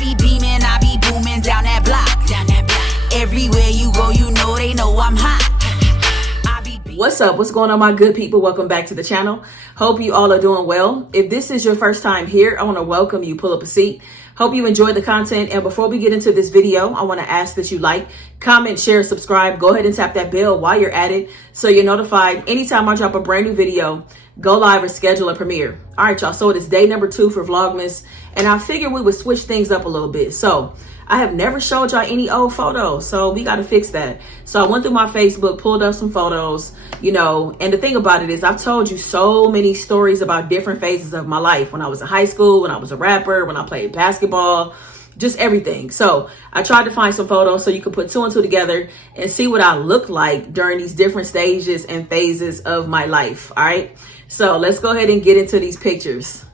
be beaming, I be booming down that block. Everywhere you go, you know they know I'm hot. What's up? What's going on, my good people? Welcome back to the channel. Hope you all are doing well. If this is your first time here, I want to welcome you. Pull up a seat. Hope you enjoyed the content. And before we get into this video, I want to ask that you like, comment, share, subscribe. Go ahead and tap that bell while you're at it so you're notified anytime I drop a brand new video, go live, or schedule a premiere. All right, y'all. So it is day number 2 for Vlogmas, and I figured we would switch things up a little bit. So I have never showed y'all any old photos, so we got to fix that. So I went through my Facebook, pulled up some photos, you know, and the thing about it is I've told you so many stories about different phases of my life. When I was in high school, when I was a rapper, when I played basketball, just everything. So I tried to find some photos so you could put 2 and 2 together and see what I look like during these different stages and phases of my life. All right. So let's go ahead and get into these pictures.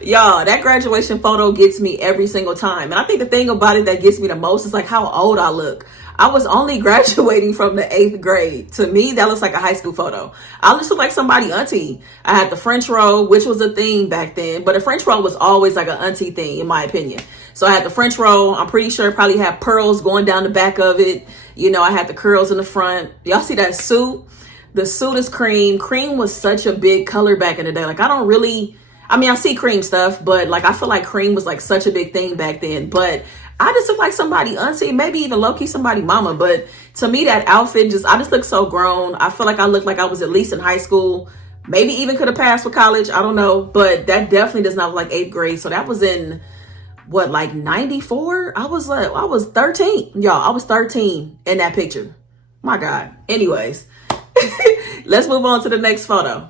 Y'all, that graduation photo gets me every single time. And I think the thing about it that gets me the most is like how old I look. I was only graduating from the 8th grade. To me, that looks like a high school photo. I just look like somebody auntie. I had the French roll, which was a thing back then. But a French roll was always like an auntie thing, in my opinion. So I had the French roll. I'm pretty sure it probably had pearls going down the back of it. You know, I had the curls in the front. Y'all see that suit? The suit is cream. Cream was such a big color back in the day. Like, I see cream stuff, but like, I feel like cream was like such a big thing back then. But I just look like somebody auntie, maybe even low-key somebody mama. But to me, that outfit I just look so grown. I feel like I look like I was at least in high school, maybe even could have passed for college. I don't know, but that definitely does not look like 8th grade. So that was in what, like 94? I was 13. Y'all, I was 13 in that picture. My God. Anyways, let's move on to the next photo.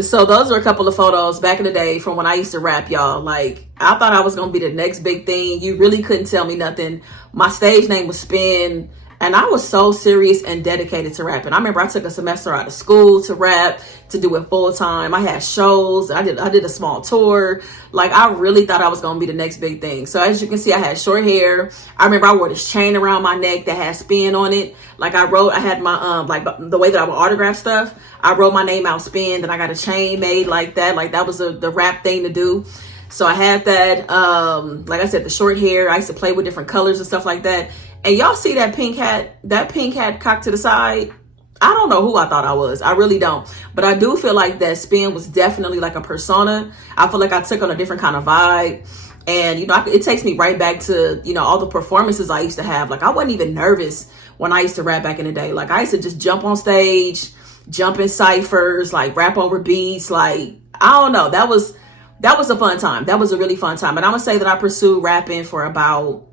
So those are a couple of photos back in the day from when I used to rap, y'all. Like, I thought I was going to be the next big thing. You really couldn't tell me nothing. My stage name was Spin, and I was so serious and dedicated to rapping. I remember I took a semester out of school to rap, to do it full time. I had shows. I did a small tour. Like, I really thought I was going to be the next big thing. So as you can see, I had short hair. I remember I wore this chain around my neck that had Spin on it. Like, I had my, like the way that I would autograph stuff, I wrote my name out Spin, then I got a chain made like that. Like, that was the rap thing to do. So I had that, like I said, the short hair. I used to play with different colors and stuff like that. And y'all see that pink hat cocked to the side? I don't know who I thought I was. I really don't. But I do feel like that Spin was definitely like a persona. I feel like I took on a different kind of vibe. And, you know, it takes me right back to, you know, all the performances I used to have. Like, I wasn't even nervous when I used to rap back in the day. Like, I used to just jump on stage, jump in ciphers, like rap over beats. Like, I don't know. That was a fun time. That was a really fun time. And I'm going to say that I pursued rapping for about,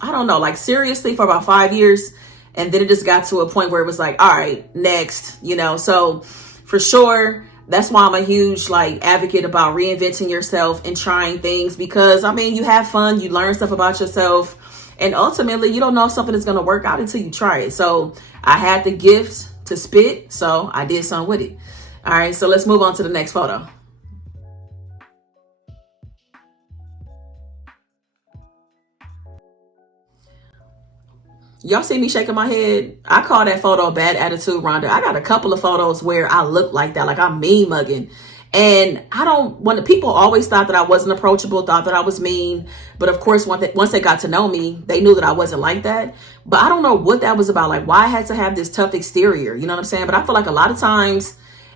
I don't know, like seriously for about 5 years. And then it just got to a point where it was like, all right, next, you know. So for sure, that's why I'm a huge like advocate about reinventing yourself and trying things, because I mean, you have fun, you learn stuff about yourself, and ultimately you don't know if something is going to work out until you try it. So I had the gift to spit, so I did something with it. All right, so let's move on to the next photo. Y'all see me shaking my head? I call that photo bad attitude, Rhonda. I got a couple of photos where I look like that, like I'm mean mugging. And when the people always thought that I wasn't approachable, thought that I was mean. But of course, once they got to know me, they knew that I wasn't like that. But I don't know what that was about, like why I had to have this tough exterior, you know what I'm saying? But I feel like a lot of times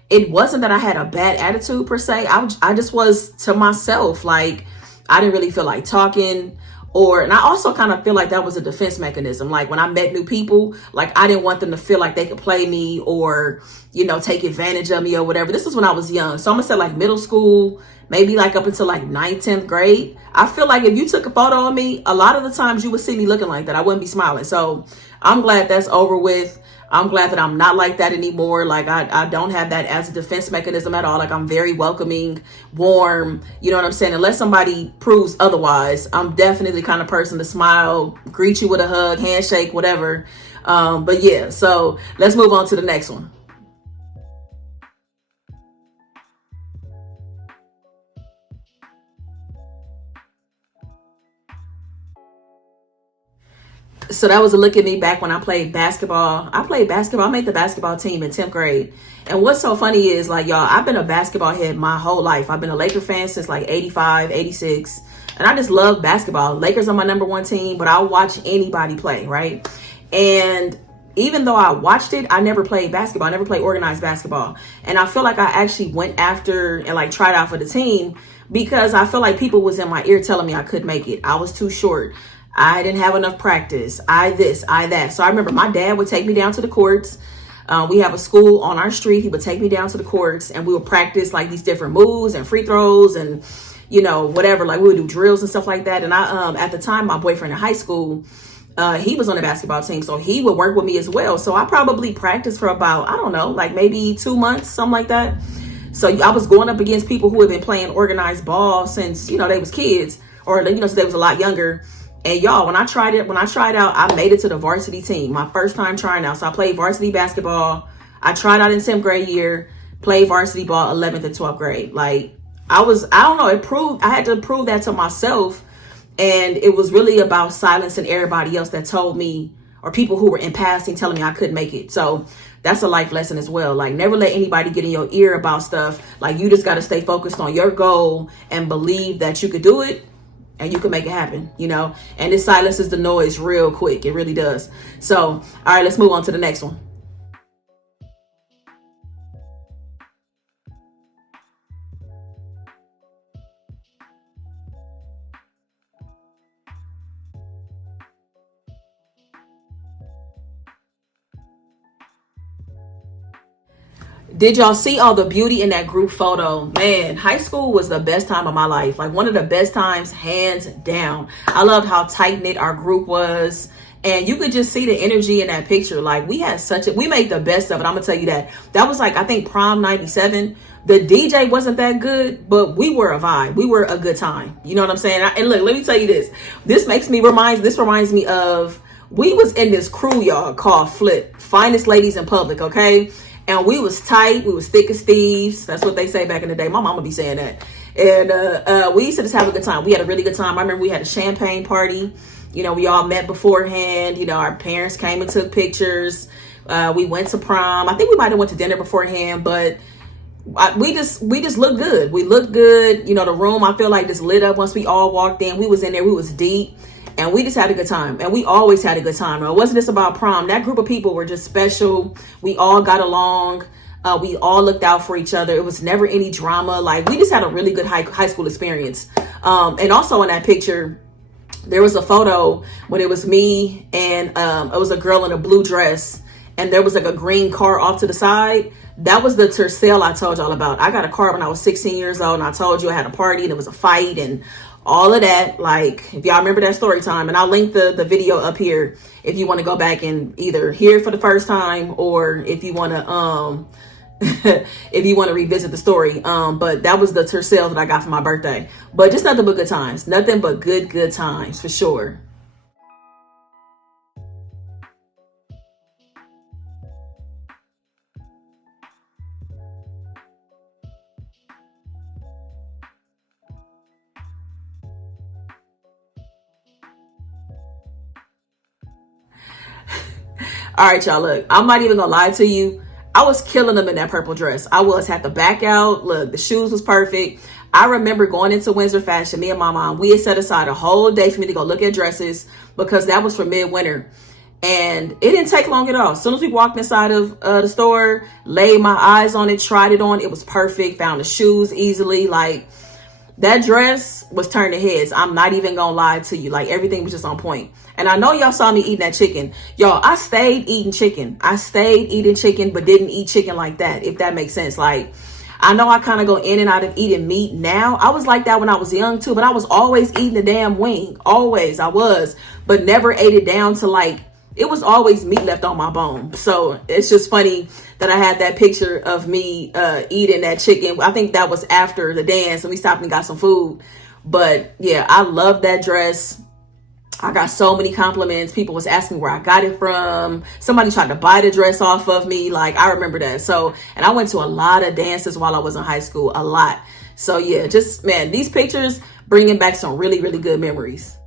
it wasn't that I had a bad attitude per se. I just was to myself. Like, I didn't really feel like talking. And I also kind of feel like that was a defense mechanism. Like when I met new people, like I didn't want them to feel like they could play me or, you know, take advantage of me or whatever. This was when I was young. So I'm gonna say like middle school, maybe like up until like 9th, 10th grade. I feel like if you took a photo of me, a lot of the times you would see me looking like that. I wouldn't be smiling. So I'm glad that's over with. I'm glad that I'm not like that anymore. Like I don't have that as a defense mechanism at all. Like I'm very welcoming, warm, you know what I'm saying? Unless somebody proves otherwise, I'm definitely the kind of person to smile, greet you with a hug, handshake, whatever. But yeah, so let's move on to the next one. So that was a look at me back when I played basketball. I played basketball. I made the basketball team in 10th grade. And what's so funny is, like, y'all, I've been a basketball head my whole life. I've been a Laker fan since like 85, 86. And I just love basketball. Lakers are my number one team, but I'll watch anybody play, right? And even though I watched it, I never played basketball. I never played organized basketball. And I feel like I actually went after and like tried out for the team because I feel like people was in my ear telling me I couldn't make it. I was too short. I didn't have enough practice. I this, I that. So I remember my dad would take me down to the courts. We have a school on our street. He would take me down to the courts and we would practice like these different moves and free throws and, you know, whatever. Like we would do drills and stuff like that. And I, at the time, my boyfriend in high school, he was on the basketball team. So he would work with me as well. So I probably practiced for about, I don't know, like maybe 2 months, something like that. So I was going up against people who had been playing organized ball since, you know, they was kids or, you know, since they was a lot younger. And y'all, when I tried out, I made it to the varsity team. My first time trying out. So I played varsity basketball. I tried out in 10th grade year, played varsity ball 11th and 12th grade. Like I don't know, I had to prove that to myself. And it was really about silencing everybody else that told me, or people who were in passing telling me I couldn't make it. So that's a life lesson as well. Like never let anybody get in your ear about stuff. Like you just got to stay focused on your goal and believe that you could do it. And you can make it happen, you know, and it silences the noise real quick. It really does. So, all right, let's move on to the next one. Did y'all see all the beauty in that group photo? Man, high school was the best time of my life. Like one of the best times, hands down. I loved how tight knit our group was. And you could just see the energy in that picture. Like we made the best of it. I'm gonna tell you that. That was like, I think prom 97. The DJ wasn't that good, but we were a vibe. We were a good time. You know what I'm saying? And look, let me tell you this. This reminds me of, we was in this crew, y'all, called Flip. Finest ladies in public, okay? And we was tight. We was thick as thieves. That's what they say back in the day. My mama be saying that. And we used to just have a good time. We had a really good time. I remember we had a champagne party. You know, we all met beforehand. You know, our parents came and took pictures. We went to prom. I think we might have went to dinner beforehand, but we just looked good. We looked good. You know, the room, I feel like, just lit up once we all walked in. We was in there. We was deep. And we just had a good time. And we always had a good time. It wasn't just about prom. That group of people were just special. We all got along. We all looked out for each other. It was never any drama. Like, we just had a really good high school experience. And also in that picture, there was a photo when it was me and it was a girl in a blue dress. And there was like a green car off to the side. That was the Tercel I told y'all about. I got a car when I was 16 years old. And I told you I had a party and it was a fight and all of that. Like, if y'all remember that story time, and I'll link the video up here if you want to go back and either hear it for the first time or if you want to if you want to revisit the story. But that was the Tercel that I got for my birthday. But just nothing but good times. Nothing but good times for sure. All right, y'all, look, I'm not even gonna lie to you. I was killing them in that purple dress. I had the back out. Look, the shoes was perfect. I remember going into Windsor Fashion, me and my mom, we had set aside a whole day for me to go look at dresses because that was for midwinter. And it didn't take long at all. As soon as we walked inside of the store, laid my eyes on it, tried it on, it was perfect. Found the shoes easily. Like, that dress was turning heads. I'm not even gonna lie to you. Like, everything was just on point. And I know y'all saw me eating that chicken. Y'all, I stayed eating chicken. But didn't eat chicken like that, if that makes sense. Like, I know I kind of go in and out of eating meat now. I was like that when I was young too, but I was always eating the damn wing. Always, I was. But never ate it down to, like, it was always meat left on my bone. So it's just funny that I had that picture of me eating that chicken. I think that was after the dance and we stopped and got some food. But yeah, I love that dress. I got so many compliments. People was asking where I got it from. Somebody tried to buy the dress off of me. Like, I remember that. So, and I went to a lot of dances while I was in high school, a lot. So yeah, just, man, these pictures bringing back some really, really good memories.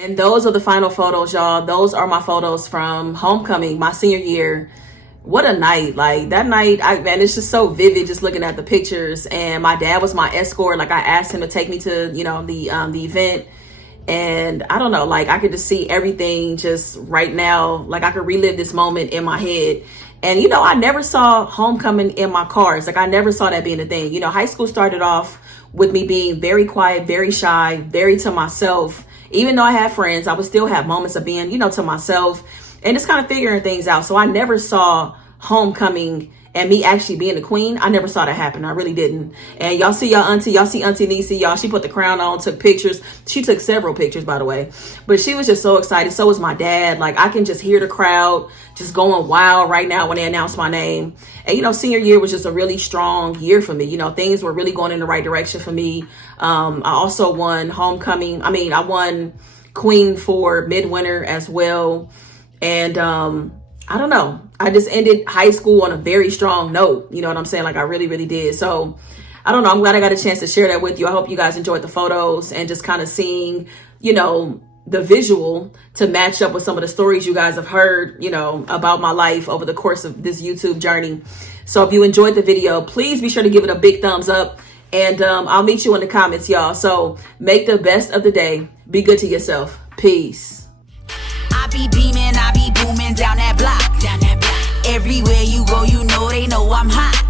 And those are the final photos, y'all. Those are my photos from homecoming, my senior year. What a night. Like that night, man, it's just so vivid just looking at the pictures. And my dad was my escort. Like I asked him to take me to, you know, the event. And I don't know, like I could just see everything just right now. Like I could relive this moment in my head. And, you know, I never saw homecoming in my cars. Like I never saw that being a thing. You know, high school started off with me being very quiet, very shy, very to myself. Even though I had friends, I would still have moments of being, you know, to myself and just kind of figuring things out. So I never saw homecoming and me actually being the queen. I never saw that happen. I really didn't. And y'all see y'all auntie, y'all see Auntie Niecy, y'all, she put the crown on, took pictures. She took several pictures, by the way. But she was just so excited. So was my dad. Like I can just hear the crowd just going wild right now when they announced my name. And, you know, senior year was just a really strong year for me. You know, things were really going in the right direction for me. I also won homecoming. I mean, I won queen for midwinter as well. And I don't know. I just ended high school on a very strong note. You know what I'm saying? Like I really, really did. So I don't know. I'm glad I got a chance to share that with you. I hope you guys enjoyed the photos and just kind of seeing, you know, the visual to match up with some of the stories you guys have heard, you know, about my life over the course of this YouTube journey. So if you enjoyed the video, please be sure to give it a big thumbs up. And I'll meet you in the comments, y'all. So make the best of the day. Be good to yourself. Peace. I be beaming, I be booming down that block. Everywhere you go, you know they know I'm hot.